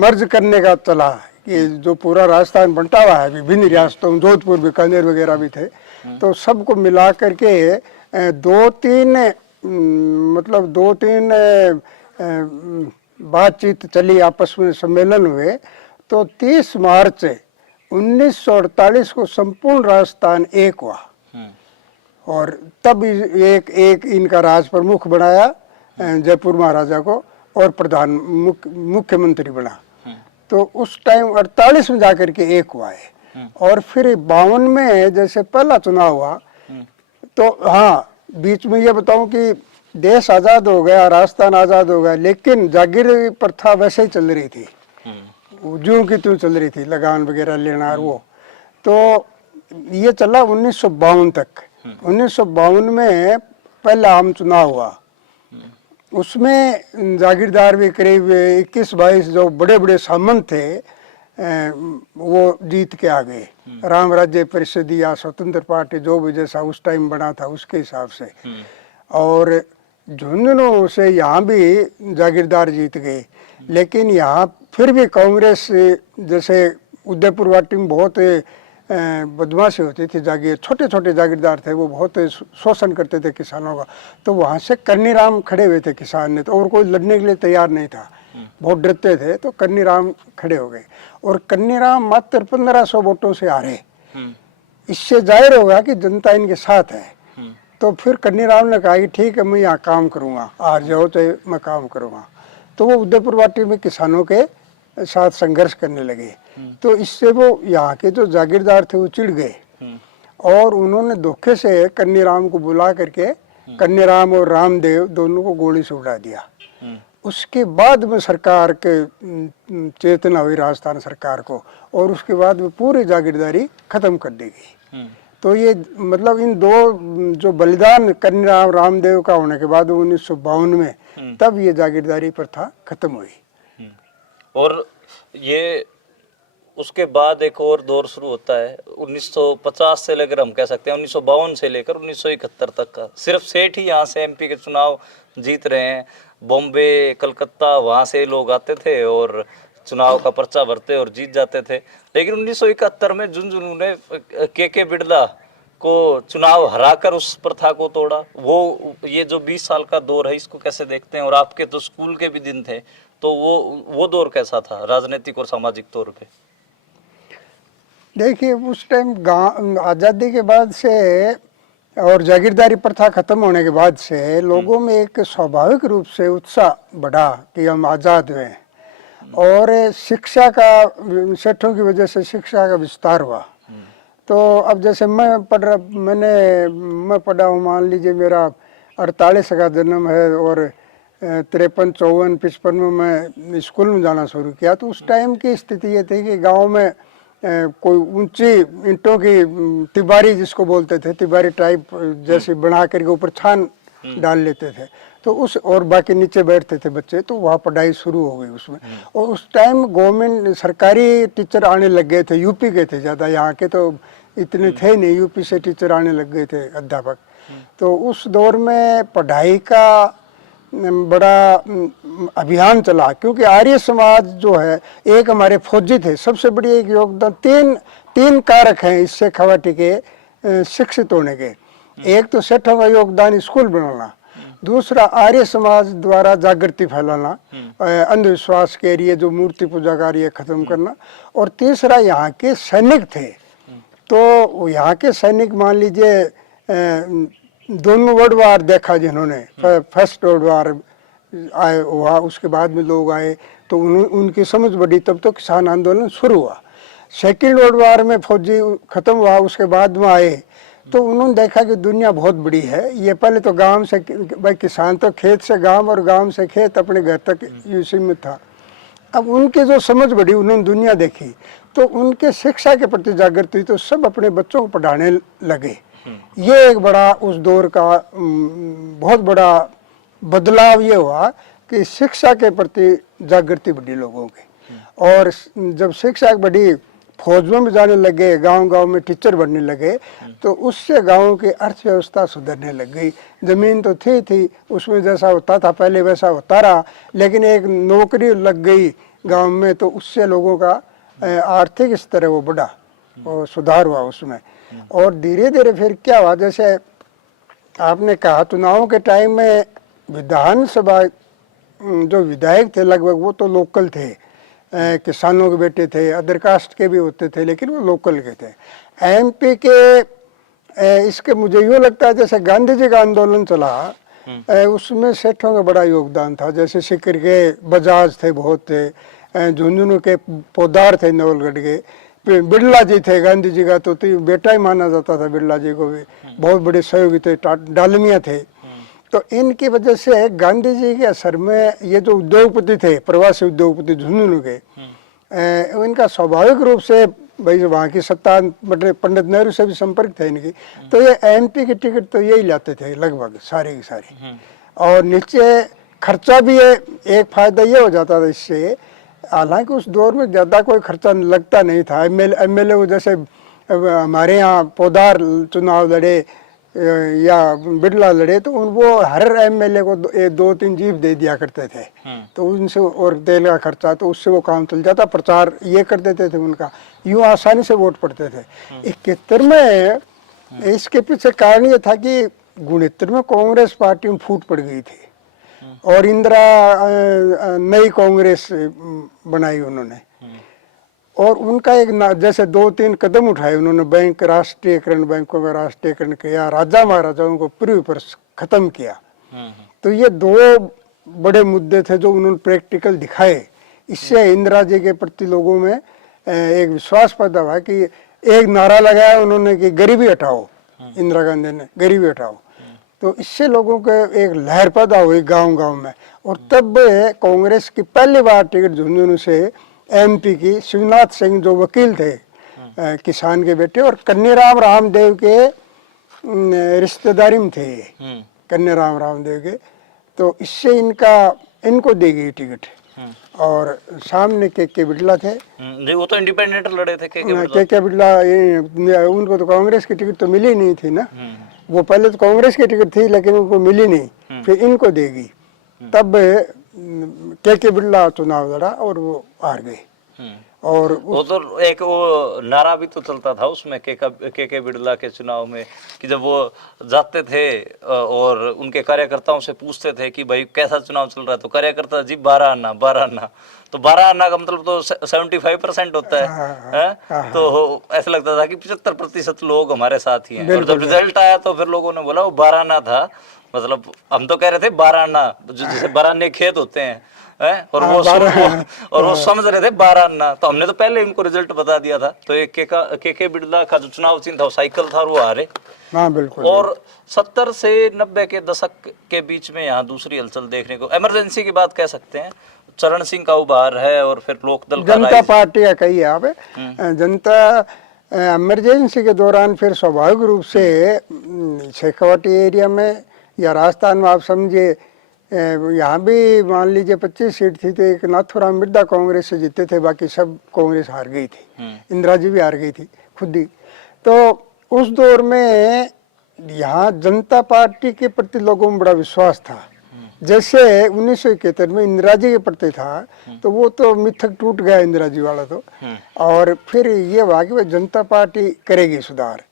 मर्ज करने का चला कि जो पूरा राजस्थान बंटा हुआ है विभिन्न रियासतों में, जोधपुर, बीकानेर वगैरह भी थे, तो सबको मिला करके 2-3 बातचीत चली, आपस में सम्मेलन हुए। तो 30 मार्च 1948 को संपूर्ण राजस्थान एक हुआ, और तब एक इनका राज प्रमुख बनाया जयपुर महाराजा को, और मुख्यमंत्री बना। तो उस टाइम 48 में जाकर के एक हुआ है। और फिर 52 में जैसे पहला चुनाव हुआ, तो हाँ बीच में ये बताऊं कि देश आज़ाद हो गया, राजस्थान आज़ाद हो गया, लेकिन जागीर प्रथा वैसे ही चल रही थी, ज्यों की त्यों चल रही थी, लगान वगैरह लेना और वो। तो ये चला 1952 तक। 1952 में पहला आम चुनाव हुआ, उसमें जागीरदार भी करीब 21-22 जो बड़े बड़े सामंत थे वो जीत के आ गए। राम राज्य परिषद या स्वतंत्र पार्टी जो भी जैसा उस टाइम बना था उसके हिसाब से, और झुंझुनू से यहाँ भी जागीरदार जीत गए। लेकिन यहाँ फिर भी कांग्रेस, जैसे उदयपुर वाटी में बहुत बदमाशी होती थी, जागीर छोटे छोटे जागीरदार थे, वो बहुत शोषण करते थे किसानों का। तो वहाँ से कन्नीराम खड़े हुए थे किसान ने, तो और कोई लड़ने के लिए तैयार नहीं था, बहुत डरते थे, तो कन्नीराम खड़े हो गए और कन्नीराम मात्र 1500 वोटों से हारे। इससे जाहिर होगा कि जनता इनके साथ है। तो फिर कन्नीराम ने कहा कि ठीक है मैं यहाँ काम करूँगा, हार जाओ तो मैं काम करूँगा। तो वो उदयपुर वाटी में किसानों के साथ संघर्ष करने लगे। तो इससे वो यहाँ के जो जागीरदार थे वो चिढ़ गए और उन्होंने धोखे से कन्नीराम को बुला करके कन्नीराम और रामदेव दोनों को गोली से उड़ा दिया। उसके बाद में सरकार के चेतना हुई राजस्थान सरकार को, और उसके बाद में पूरी जागीरदारी खत्म कर दी गई। तो ये मतलब इन दो जो बलिदान कन्नीराम रामदेव का होने के बाद 1952 में तब ये जागीरदारी प्रथा खत्म हुई। और ये उसके बाद एक और दौर शुरू होता है 1950 से लेकर, हम कह सकते हैं 1952 से लेकर 1971 तक का। सिर्फ सेठ ही यहाँ से एमपी के चुनाव जीत रहे हैं। बॉम्बे, कलकत्ता, वहाँ से लोग आते थे और चुनाव का पर्चा भरते और जीत जाते थे। लेकिन 1971 में झुंझुनू ने के बिड़ला को चुनाव हराकर उस प्रथा को तोड़ा। वो ये जो 20 साल का दौर है, इसको कैसे देखते हैं? और आपके तो स्कूल के भी दिन थे, तो वो दौर कैसा था राजनीतिक और सामाजिक तौर पे? देखिए उस टाइम आज़ादी के बाद से और जागीरदारी प्रथा खत्म होने के बाद से लोगों में एक स्वाभाविक रूप से उत्साह बढ़ा कि हम आज़ाद हुए, और शिक्षा का, सेठों की वजह से शिक्षा का विस्तार हुआ। तो अब जैसे मैं पढ़ा हूँ, मान लीजिए मेरा 48 का जन्म है और 53, 54, 55 में मैं स्कूल में जाना शुरू किया। तो उस टाइम की स्थिति ये थी कि गांव में कोई ऊंची ईंटों की तिबारी जिसको बोलते थे, तिबारी टाइप जैसे बना करके ऊपर छान डाल लेते थे, तो उस और बाकी नीचे बैठते थे बच्चे। तो वहाँ पढ़ाई शुरू हो गई उसमें। और उस टाइम गवर्नमेंट सरकारी टीचर आने लग गए थे, यूपी के थे ज़्यादा, यहाँ के तो इतने थे नहीं, यूपी से टीचर आने लग गए थे अध्यापक। तो उस दौर में पढ़ाई का बड़ा अभियान चला, क्योंकि आर्य समाज जो है, एक हमारे फौजी थे, सबसे बड़ी एक योगदान, तीन कारक हैं इससे शेखावाटी के शिक्षित होने के। एक तो सेठों का योगदान स्कूल बनाना, दूसरा आर्य समाज द्वारा जागृति फैलाना, अंधविश्वास के लिए जो मूर्ति पूजा कार्य खत्म करना, और तीसरा यहाँ के सैनिक थे। तो यहाँ के सैनिक मान लीजिए दोनों वर्ल्ड वार देखा जिन्होंने, फर्स्ट वर्ल्ड वार आए हुआ, उसके बाद में लोग आए तो उनकी समझ बढ़ी, तब तो किसान आंदोलन शुरू हुआ। सेकेंड वर्ल्ड वार में फौजी खत्म हुआ, उसके बाद में आए तो उन्होंने देखा कि दुनिया बहुत बड़ी है। ये पहले तो गांव से, भाई किसान तो खेत से गांव और गांव से खेत अपने घर तक यूसी में था। अब उनके जो समझ बढ़ी, उन्होंने दुनिया देखी, तो उनके शिक्षा के प्रति जागृति हुई, तो सब अपने बच्चों को पढ़ाने लगे। ये एक बड़ा उस दौर का बहुत बड़ा बदलाव ये हुआ कि शिक्षा के प्रति जागृति बढ़ी लोगों की। और जब शिक्षा बढ़ी, फौज में भी जाने लगे, गांव-गांव में टीचर बनने लगे, तो उससे गांव की अर्थव्यवस्था सुधरने लग गई। जमीन तो थी, उसमें जैसा होता था पहले वैसा होता रहा, लेकिन एक नौकरी लग गई गांव में, तो उससे लोगों का आर्थिक स्तर वो बढ़ा और सुधार हुआ उसमें। और धीरे धीरे फिर क्या हुआ, जैसे आपने कहा चुनावों के टाइम में विधानसभा जो विधायक थे लगभग वो तो लोकल थे, किसानों के बेटे थे, अदर कास्ट के भी होते थे, लेकिन वो लोकल के थे। एमपी के इसके मुझे यूँ लगता है जैसे गांधी जी का आंदोलन चला, उसमें सेठों का बड़ा योगदान था। जैसे सिकर के बजाज थे, बहुत थे, झुंझुनू के पोदार थे नवलगढ़ के, बिरला जी थे गांधी जी का तो बेटा ही माना जाता था, बिरला जी को भी बहुत बड़े सहयोगी थे, डालमिया थे। तो इनकी वजह से गांधी जी के असर में ये जो उद्योगपति थे, प्रवासी उद्योगपति झुंझुनू के, इनका स्वाभाविक रूप से भाई वहाँ की सत्ता, पंडित नेहरू से भी संपर्क थे इनकी, तो ये एमपी की टिकट तो यही लाते थे लगभग सारे की सारे। और नीचे खर्चा भी है, एक फायदा ये हो जाता था इससे, हालांकि उस दौर में ज़्यादा कोई खर्चा लगता नहीं था। एमएलए जैसे हमारे यहाँ पोदार चुनाव लड़े या बिरला लड़े तो वो हर एमएलए को 2-3 जीप दे दिया करते थे, तो उनसे, और तेल का खर्चा, तो उससे वो काम चल जाता, प्रचार ये कर देते थे उनका, यूँ आसानी से वोट पड़ते थे। 71 में इसके पीछे कारण ये था कि 69 में कांग्रेस पार्टी में फूट पड़ गई थी और इंदिरा नई कांग्रेस बनाई उन्होंने, और उनका एक जैसे 2-3 कदम उठाए उन्होंने, बैंक राष्ट्रीयकरण, बैंकों का राष्ट्रीयकरण किया, राजा महाराजाओं को पृथ्वी पर खत्म किया। तो ये 2 बड़े मुद्दे थे जो उन्होंने प्रैक्टिकल दिखाए। इससे इंदिरा जी के प्रति लोगों में एक विश्वास पैदा हुआ कि एक नारा लगाया उन्होंने कि गरीबी हटाओ, इंदिरा गांधी ने गरीबी हटाओ, तो इससे लोगों के एक लहर पैदा हुई गांव-गांव में। और तब कांग्रेस की पहली बार टिकट झुंझुनू से एमपी की शिवनाथ सिंह जो वकील थे, किसान के बेटे, और कन्नीराम रामदेव के रिश्तेदारी में थे ये, कन्नीराम रामदेव के, तो इससे इनको दी गई टिकट। और सामने के बिरला थे, वो तो इंडिपेंडेंट लड़े थे, के बिरला, उनको तो कांग्रेस की टिकट तो मिली नहीं थी ना, वो पहले तो कांग्रेस की टिकट थी लेकिन उनको मिली नहीं, फिर इनको देगी, तब के बिरला चुनाव लड़ा और वो हार गए। और वो तो एक वो नारा भी तो चलता था उसमें के बिरला के चुनाव में कि जब वो जाते थे और उनके कार्यकर्ताओं से पूछते थे कि भाई कैसा चुनाव चल रहा है, तो कार्यकर्ता जी 12 आना 12 आना, तो 12 आना का मतलब तो 75% होता है, तो ऐसा लगता था कि 75% लोग हमारे साथ ही हैं। और जब रिजल्ट आया तो फिर लोगों ने बोला वो 12 आना था, मतलब हम तो कह रहे थे 12 आना, जैसे 12 खेत होते हैं, और वो समझ रहे थे 12 आना, तो हमने तो पहले इनको रिजल्ट बता दिया था। तो एक के बिरला का जो चुनाव चिन्ह था वो साइकिल था और वो हारे। हाँ बिल्कुल। और 70 से 90 के दशक के बीच में यहाँ दूसरी हलचल देखने को, इमरजेंसी की बात कह सकते हैं, चरण सिंह का उभार है और फिर लोकदल का, जनता पार्टी का कही है आप, जनता इमरजेंसी के दौरान फिर स्वाभाविक रूप से शेखावाटी एरिया में या राजस्थान में आप समझिए, यहाँ भी मान लीजिए 25 सीट थी, तो एक नाथुराम मिर्जा कांग्रेस से जीते थे, बाकी सब कांग्रेस हार गई थी, इंदिरा जी भी हार गई थी खुद ही। तो उस दौर में यहाँ जनता पार्टी के प्रति लोगों में बड़ा विश्वास था। जैसे 1971 में इंदिरा जी के प्रति था, तो वो तो मिथक टूट गया इंदिरा जी वाला तो, और फिर ये हुआ कि जनता पार्टी करेगी सुधार,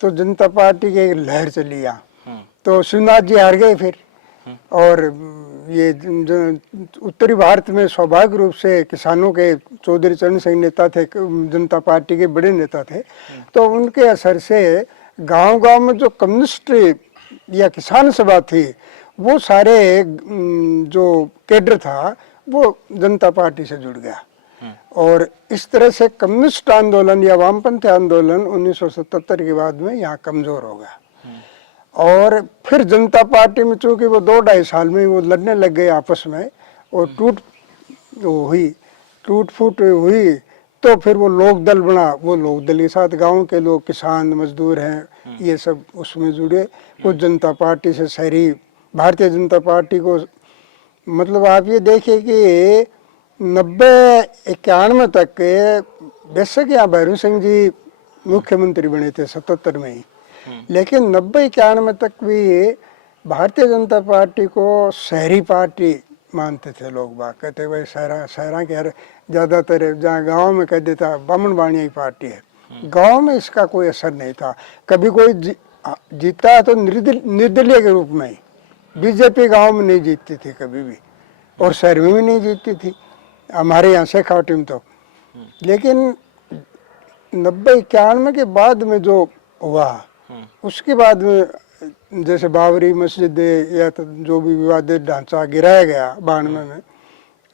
तो जनता पार्टी की एक लहर चली यहाँ, तो शिवनाथ जी हार गए फिर। और ये उत्तरी भारत में स्वाभाविक रूप से किसानों के चौधरी चरण सिंह नेता थे, जनता पार्टी के बड़े नेता थे, तो उनके असर से गांव-गांव में जो कम्युनिस्ट या किसान सभा थी, वो सारे जो कैडर था वो जनता पार्टी से जुड़ गया। और इस तरह से कम्युनिस्ट आंदोलन या वामपंथी आंदोलन 1977 के बाद में यहाँ कमजोर हो गया। और फिर जनता पार्टी में चूंकि वो 2-2.5 साल में वो लड़ने लग गए आपस में, और टूट फूट हुई, तो फिर वो लोकदल बना। वो लोकदल के साथ गांव के लोग, किसान मजदूर हैं, ये सब उसमें जुड़े। कुछ जनता पार्टी से शहरी भारतीय जनता पार्टी को, मतलब आप ये देखिए कि 90-91 तक बेशक यहाँ भैरू सिंह जी मुख्यमंत्री बने थे 77 में ही, लेकिन 90-91 तक भी भारतीय जनता पार्टी को शहरी पार्टी मानते थे लोग। बात कहते भाई शहरा के हर ज़्यादातर, जहाँ गांव में कह देता बामन बाणिया की पार्टी है, गांव में इसका कोई असर नहीं था। कभी कोई जीता तो निर्दलीय के रूप में ही, बीजेपी गांव में नहीं जीतती थी कभी भी, और शहर में भी नहीं जीतती थी हमारे यहाँ शेखावाटी में तो। लेकिन 90-91 के बाद में जो हुआ, उसके बाद में जैसे बाबरी मस्जिद या तो जो भी विवादित ढांचा गिराया गया 92 में,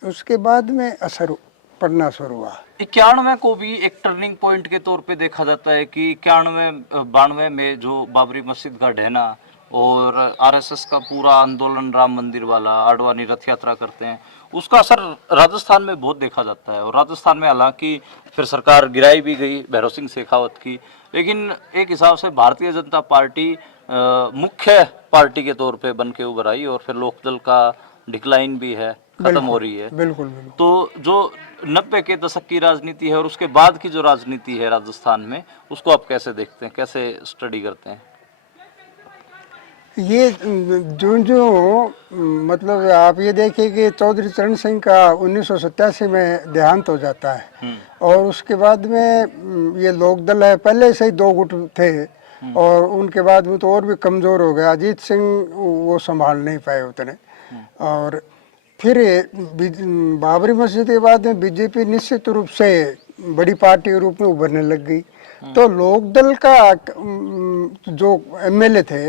उसके बाद में असर पड़ना शुरू हुआ। 91 को भी एक टर्निंग पॉइंट के तौर पे देखा जाता है कि 91-92 में जो बाबरी मस्जिद का ढहना और आरएसएस का पूरा आंदोलन राम मंदिर वाला, आडवाणी रथ यात्रा करते हैं, उसका असर राजस्थान में बहुत देखा जाता है। और राजस्थान में हालांकि फिर सरकार गिराई भी गई भैरव सिंह शेखावत की, लेकिन एक हिसाब से भारतीय जनता पार्टी मुख्य पार्टी के तौर पे बन के उभर आई और फिर लोकदल का डिक्लाइन भी है, खत्म हो रही है। बिल्कुल बिल्कुल। तो जो 90 के दशक की राजनीति है और उसके बाद की जो राजनीति है राजस्थान में, उसको आप कैसे देखते हैं, कैसे स्टडी करते हैं? ये जो मतलब आप ये देखिए कि चौधरी चरण सिंह का 1987 में देहांत हो जाता है और उसके बाद में ये लोकदल है, पहले से ही दो गुट थे और उनके बाद वो तो और भी कमज़ोर हो गया। अजीत सिंह वो संभाल नहीं पाए उतने। और फिर बाबरी मस्जिद के बाद में बीजेपी निश्चित रूप से बड़ी पार्टी के रूप में उभरने लग गई। तो लोकदल का जो एमएलए थे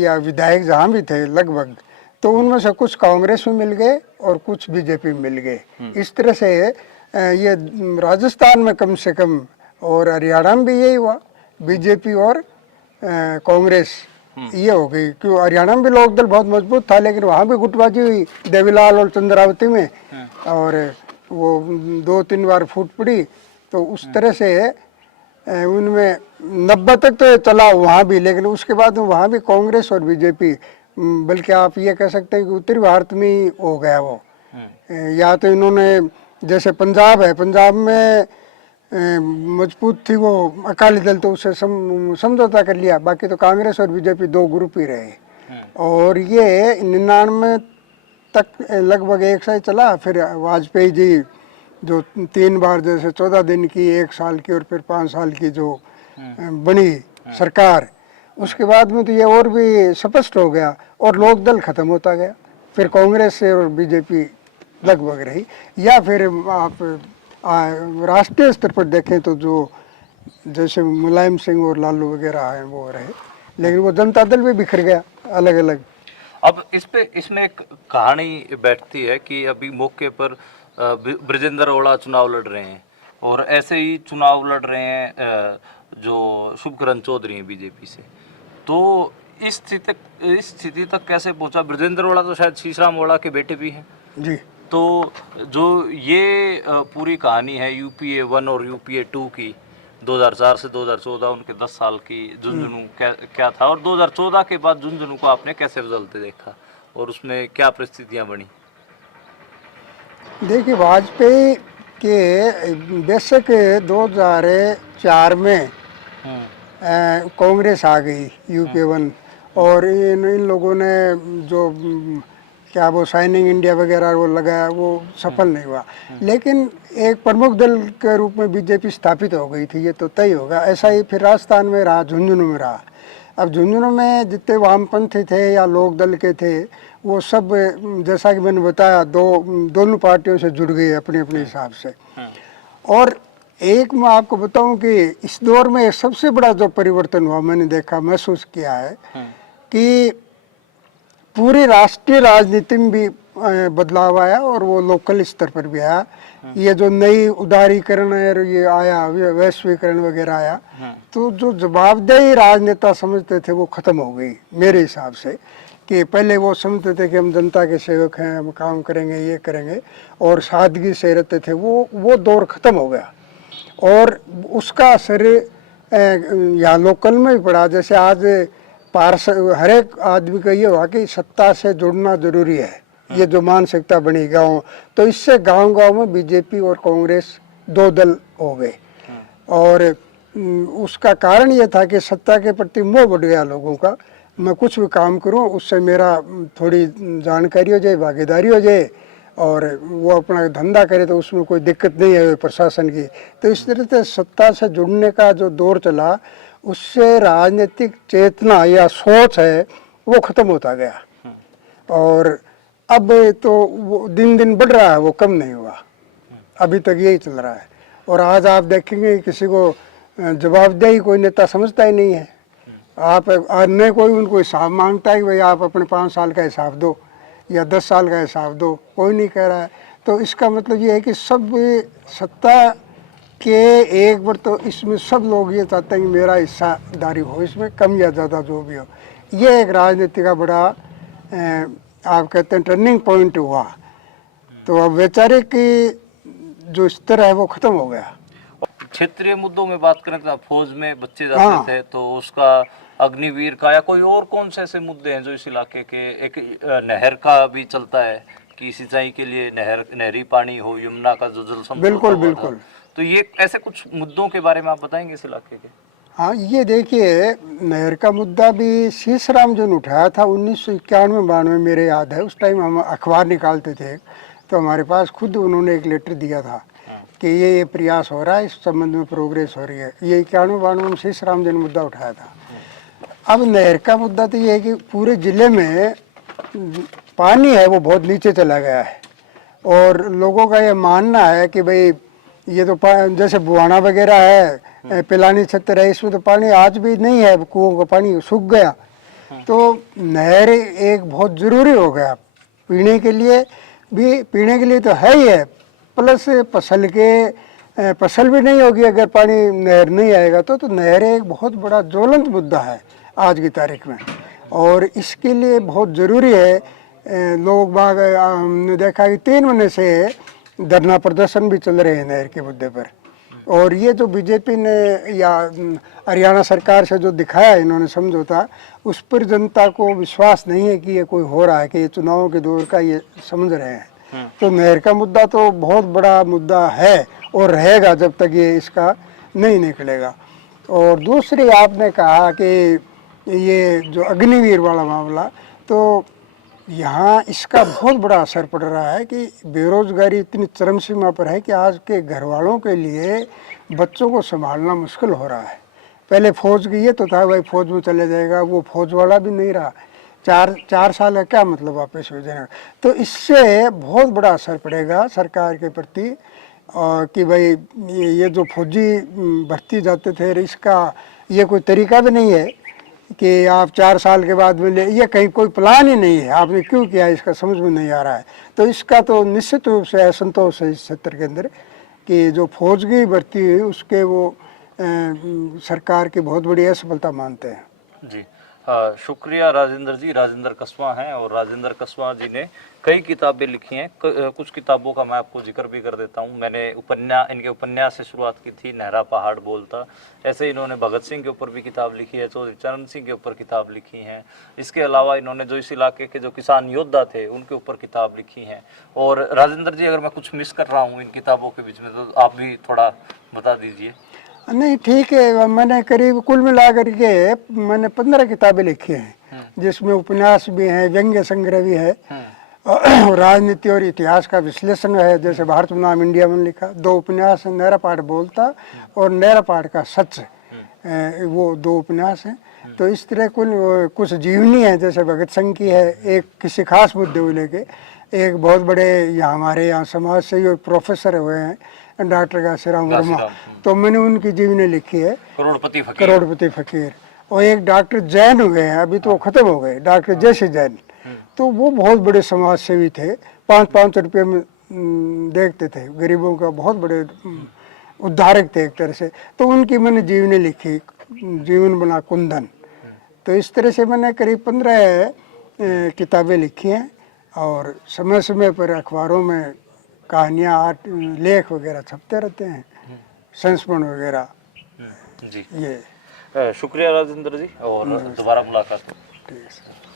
या विधायक जहाँ भी थे लगभग, तो उनमें से कुछ कांग्रेस में मिल गए और कुछ बीजेपी में मिल गए। इस तरह से ये राजस्थान में कम से कम और हरियाणा में भी यही हुआ, बीजेपी और कांग्रेस ये हो गई। क्यों हरियाणा में भी लोकदल बहुत मजबूत था, लेकिन वहाँ भी गुटबाजी हुई देवीलाल और चंद्रावती में और वो 2-3 बार फूट पड़ी। तो उस तरह से उनमें 90 तक तो चला वहाँ भी, लेकिन उसके बाद वहाँ भी कांग्रेस और बीजेपी, बल्कि आप ये कह सकते हैं कि उत्तरी भारत में ही हो गया वो। या तो इन्होंने जैसे पंजाब है, पंजाब में मजबूत थी वो अकाली दल, तो उससे समझौता कर लिया, बाकी तो कांग्रेस और बीजेपी दो ग्रुप ही रहे। और ये 99 तक लगभग एक साल चला। फिर वाजपेयी जी जो 3 बार जैसे 14 दिन की, 1 साल की और फिर 5 साल की जो बनी सरकार, उसके बाद में तो ये और भी स्पष्ट हो गया और लोकदल खत्म होता गया। फिर कांग्रेस से और बीजेपी लगभग रही। या फिर आप राष्ट्रीय स्तर पर देखें तो जो जैसे मुलायम सिंह और लालू वगैरह हैं वो रहे, लेकिन वो जनता दल भी बिखर गया अलग अलग। अब इसमें एक कहानी बैठती है कि अभी मौके पर ब्रजेंद्र ओला चुनाव लड़ रहे हैं और ऐसे ही चुनाव लड़ रहे हैं जो शुभकरण चौधरी हैं बीजेपी से। तो इस स्थिति तक कैसे पहुंचा? ब्रजेंद्र ओला तो शायद शीशराम ओला के बेटे भी हैं जी। तो जो ये पूरी कहानी है यूपीए 1 और यूपीए 2 की, 2004 से 2014 उनके 10 साल की झुंझुनू क्या था, और 2014 के बाद झुंझुनू को आपने कैसे बदलते देखा और उसमें क्या परिस्थितियां बनी? देखिए, वाजपेयी के बेशक 2004 में कांग्रेस आ गई यूपीए 1 और इन लोगों ने जो क्या वो साइनिंग इंडिया वगैरह वो लगाया, वो सफल नहीं हुआ। लेकिन एक प्रमुख दल के रूप में बीजेपी स्थापित हो गई थी, ये तो तय होगा। ऐसा ही फिर राजस्थान में रहा, झुंझुनू में रहा। अब झुंझुनू में जितने वामपंथी थे या लोक दल के थे, वो सब जैसा कि मैंने बताया दोनों पार्टियों से जुड़ गए अपने अपने हिसाब से। और एक मैं आपको बताऊं कि इस दौर में सबसे बड़ा जो परिवर्तन हुआ, मैंने देखा, महसूस किया है कि पूरी राष्ट्रीय राजनीति में भी बदलाव आया और वो लोकल स्तर पर भी आया। ये जो नई उदारीकरण है, ये आया, वैश्वीकरण वगैरह आया, तो जो जवाबदेही राजनेता समझते थे वो खत्म हो गई मेरे हिसाब से। कि पहले वो समझते थे कि हम जनता के सेवक हैं, हम काम करेंगे, ये करेंगे, और सादगी से रहते थे, वो दौर खत्म हो गया। और उसका असर यहाँ लोकल में भी पड़ा। जैसे आज हर एक आदमी का ये हुआ कि सत्ता से जुड़ना जरूरी है, ये जो मानसिकता बनी गाँव, तो इससे गांव गांव में बीजेपी और कांग्रेस दो दल हो गए। और उसका कारण ये था कि सत्ता के प्रति मोह बढ़ गया लोगों का। मैं कुछ भी काम करूं, उससे मेरा थोड़ी जानकारी हो जाए, भागीदारी हो जाए, और वो अपना धंधा करे तो उसमें कोई दिक्कत नहीं है प्रशासन की। तो इस तरह से सत्ता से जुड़ने का जो दौर चला, उससे राजनीतिक चेतना या सोच है वो खत्म होता गया। और अब तो वो दिन दिन बढ़ रहा है, वो कम नहीं हुआ, अभी तक यही चल रहा है। और आज आप देखेंगे किसी को जवाबदेही कोई नेता समझता ही नहीं है। आप न कोई उनको हिसाब मांगता है कि भाई आप अपने 5 साल का हिसाब दो या 10 साल का हिसाब दो, कोई नहीं कह रहा है। तो इसका मतलब ये है कि सब सत्ता के एक बार तो इसमें सब लोग ये चाहते हैं कि मेरा हिस्सादारी हो इसमें, कम या ज़्यादा जो भी हो। ये एक राजनीति का बड़ा आप कहते हैं टर्निंग पॉइंट हुआ। तो अब वैचारिक जो स्तर है वो ख़त्म हो गया। क्षेत्रीय मुद्दों में बात करें तो फौज में बच्चे जाते थे, तो उसका अग्निवीर का या कोई और कौन से ऐसे मुद्दे हैं जो इस इलाके के, एक नहर का भी चलता है कि सिंचाई के लिए नहरी पानी हो, यमुना का जो जल समझौता बिल्कुल हुआ बिल्कुल। था, तो ये ऐसे कुछ मुद्दों के बारे में आप बताएंगे इस इलाके के? हाँ, ये देखिए नहर का मुद्दा भी शीशराम जो ने उठाया था 1991-92, मेरे याद है। उस टाइम हम अखबार निकालते थे तो हमारे पास खुद उन्होंने एक लेटर दिया था कि ये प्रयास हो रहा है, इस संबंध में प्रोग्रेस हो रही है। ये 91-92 में शीशराम जी ने मुद्दा उठाया था। अब नहर का मुद्दा तो ये है कि पूरे ज़िले में पानी है वो बहुत नीचे चला गया है, और लोगों का ये मानना है कि भाई ये तो जैसे बुआना वगैरह है, पिलानी क्षेत्र है, इसमें तो पानी आज भी नहीं है, कुओं का पानी सूख गया। तो नहर एक बहुत ज़रूरी हो गया पीने के लिए भी, पीने के लिए तो है ही है, प्लस फसल भी नहीं होगी अगर पानी नहर नहीं आएगा। तो नहर एक बहुत बड़ा ज्वलंत मुद्दा है आज की तारीख में, और इसके लिए बहुत ज़रूरी है। लोग बाग हमने देखा कि 3 महीने से धरना प्रदर्शन भी चल रहे हैं नहर के मुद्दे पर। और ये जो बीजेपी ने या हरियाणा सरकार से जो दिखाया इन्होंने समझौता, उस पर जनता को विश्वास नहीं है कि ये कोई हो रहा है, कि ये चुनावों के दौर का ये समझ रहे हैं। तो नहर का मुद्दा तो बहुत बड़ा मुद्दा है और रहेगा जब तक ये इसका नहीं निकलेगा। और दूसरी आपने कहा कि ये जो अग्निवीर वाला मामला, तो यहाँ इसका बहुत बड़ा असर पड़ रहा है कि बेरोजगारी इतनी चरम सीमा पर है कि आज के घर वालों के लिए बच्चों को संभालना मुश्किल हो रहा है। पहले फौज की ये तो था भाई फौज में चले जाएगा, वो फौज वाला भी नहीं रहा। 4 साल का क्या मतलब वापस हो जाएगा। तो इससे बहुत बड़ा असर पड़ेगा सरकार के प्रति, कि भाई ये जो फौजी भर्ती जाते थे, इसका ये कोई तरीका भी नहीं है कि आप 4 साल के बाद में ये कहीं कोई प्लान ही नहीं है, आपने क्यों किया इसका समझ में नहीं आ रहा है। तो इसका तो निश्चित रूप से असंतोष है इस क्षेत्र के अंदर कि जो फौज की भर्ती हुई उसके वो सरकार की बहुत बड़ी असफलता मानते हैं। जी शुक्रिया राजेंद्र जी। राजेंद्र कसवा हैं और राजेंद्र कसवा जी ने कई किताबें लिखी हैं। कुछ किताबों का मैं आपको जिक्र भी कर देता हूं। मैंने इनके उपन्यास से शुरुआत की थी, नहरा पहाड़ बोलता। ऐसे इन्होंने भगत सिंह के ऊपर भी किताब लिखी है, चौधरी चरण सिंह के ऊपर किताब लिखी है। इसके अलावा इन्होंने जो इस इलाके के जो किसान योद्धा थे उनके ऊपर किताब लिखी है। और राजेंद्र जी, अगर मैं कुछ मिस कर रहा हूँ इन किताबों के बीच में तो आप भी थोड़ा बता दीजिए। नहीं, ठीक है। मैंने करीब कुल मिला करके मैंने 15 किताबें लिखी हैं, जिसमें उपन्यास भी हैं, व्यंग्य संग्रह भी है, राजनीति और इतिहास का विश्लेषण है, जैसे भारत बनाम इंडिया में लिखा। 2 उपन्यास हैं, नहरा पहाड़ बोलता और नहरा पहाड़ का सच, वो 2 उपन्यास हैं। तो इस तरह कुछ जीवनी है, जैसे भगत सिंह की है, एक किसी खास मुद्दे को लेके। एक बहुत बड़े हमारे यहाँ समाज से ही प्रोफेसर हुए हैं डॉक्टर घासीराम वर्मा, तो मैंने उनकी जीवनी लिखी है, करोड़पति फकीर। और एक डॉक्टर जैन हुए हैं, अभी तो वो खत्म हो गए, डॉक्टर जयश्री जैन। तो वो बहुत बड़े समाज सेवी थे, 5-5 रुपये में देखते थे गरीबों का, बहुत बड़े उद्धारक थे एक तरह से। तो उनकी मैंने जीवनी लिखी, जीवन बना कुंदन। तो इस तरह से मैंने करीब 15 किताबें लिखी हैं, और समय समय पर अखबारों में कहानियाँ, आर्ट, लेख वगैरह छपते रहते हैं, संस्मरण वगैरह। जी, ये शुक्रिया राजेंद्र जी, और दोबारा मुलाकात। ठीक है सर।